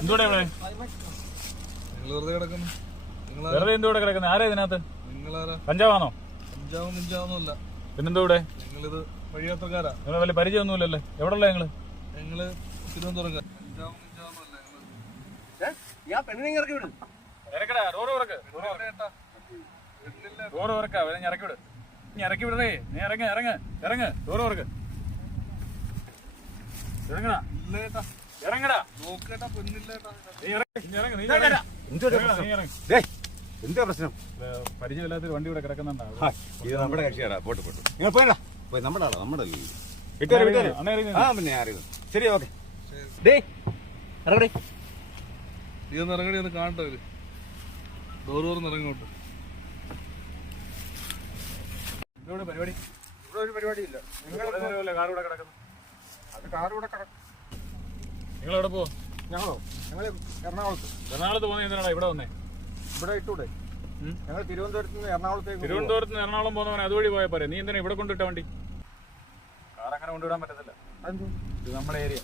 എന്തോടെ ഇവിടെ വെറുതെ എന്തോടെ കിടക്കുന്നത്? ആരാ ഇതിനകത്ത്? കഞ്ചാവാണോ? കഞ്ചാവൊന്നുമില്ല. പിന്നെന്തോ ഇവിടെ? ഞങ്ങളിത് വഴിയാത്രക്കാരാ. നിങ്ങൾ വല്ല പരിചയമൊന്നുമില്ലല്ലേ? എവിടെയുള്ള ഞങ്ങള്? ഞങ്ങള് തിരുവനന്തപുരം. ഇറക്കി വിട്. നീ ഇറക്കി വിടേ. നീ ഇറങ്ങ്. ഡോറ് തുറക്ക്. ഇറങ്ങടാ. ഇറങ്ങടാ. എന്താ പ്രശ്നം? പരിചയമില്ലാത്തൊരു വണ്ടി ഇവിടെ കിടക്കുന്നുണ്ടോ? ഇത് നമ്മുടെ കക്ഷിയാടാ. പോട്ട് നിങ്ങൾ പോയടാ. പോയി നമ്മുടെ ആളാ. നമ്മുടെ പിന്നെ അറിയുന്നു. ശരി, ഓക്കെ. ഇറങ്ങടി ഒന്ന് കാണട്ടെ. ഡോറ് തുറന്ന് ഇറങ്ങോട്ട്. ഇവിടെ പരിപാടി? ഇവിടെ ഒരു പരിപാടി ഇല്ല. കാറിവിടെ കിടക്കുന്നു. അത് കാറിവിടെ കിടക്കും. നിങ്ങൾ എവിടെ പോവാ? ഞങ്ങള് എറണാകുളത്ത് പോകുന്ന എന്തിനാണ് ഇവിടെ വന്നേ? ഇവിടെ ഇട്ടൂടെ? ഞങ്ങൾ തിരുവനന്തപുരത്ത് നിന്ന് എറണാകുളത്തേക്ക്. തിരുവനന്തപുരത്ത് നിന്ന് എറണാകുളം പോകുന്നവൻ അതുവഴി പോയാൽ പോരെ. നീ എന്തിനാ ഇവിടെ കൊണ്ടിട്ട വണ്ടി? കാർ അങ്ങനെ കൊണ്ടുവിടാൻ പറ്റത്തില്ല. ഇത് നമ്മുടെ ഏരിയ.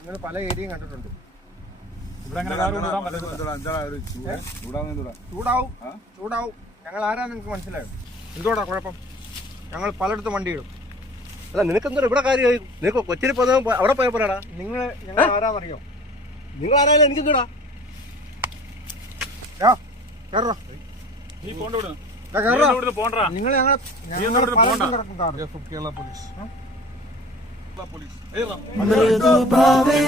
നിങ്ങൾ പല ഏരിയയും കണ്ടിട്ടുണ്ട്. ഇവിടെ അങ്ങനെ കാർ കൊണ്ടുവിടാൻ പറ്റത്തില്ല. ചൂടാവും. ഞങ്ങൾ ആരാ നിങ്ങൾക്ക് മനസ്സിലായോ? എന്തോടാ കുഴപ്പം? ഞങ്ങൾ പലയിടത്തും വണ്ടി ഇടും. അല്ല, നിനക്കെന്തോ ഇവിടെ കാര്യം? നിനക്ക് കൊച്ചിയിൽ പോകുന്ന അവിടെ പോയ പോരാടാ. ഞങ്ങൾ ആരാന്നറിയോ? നിങ്ങൾ ആരായാലും എനിക്കെന്തോടാ? നീ പോണ്ട വിടുന്നു. നിങ്ങൾ ഞങ്ങൾ കേരള പോലീസ്. മൃദുഭാവേ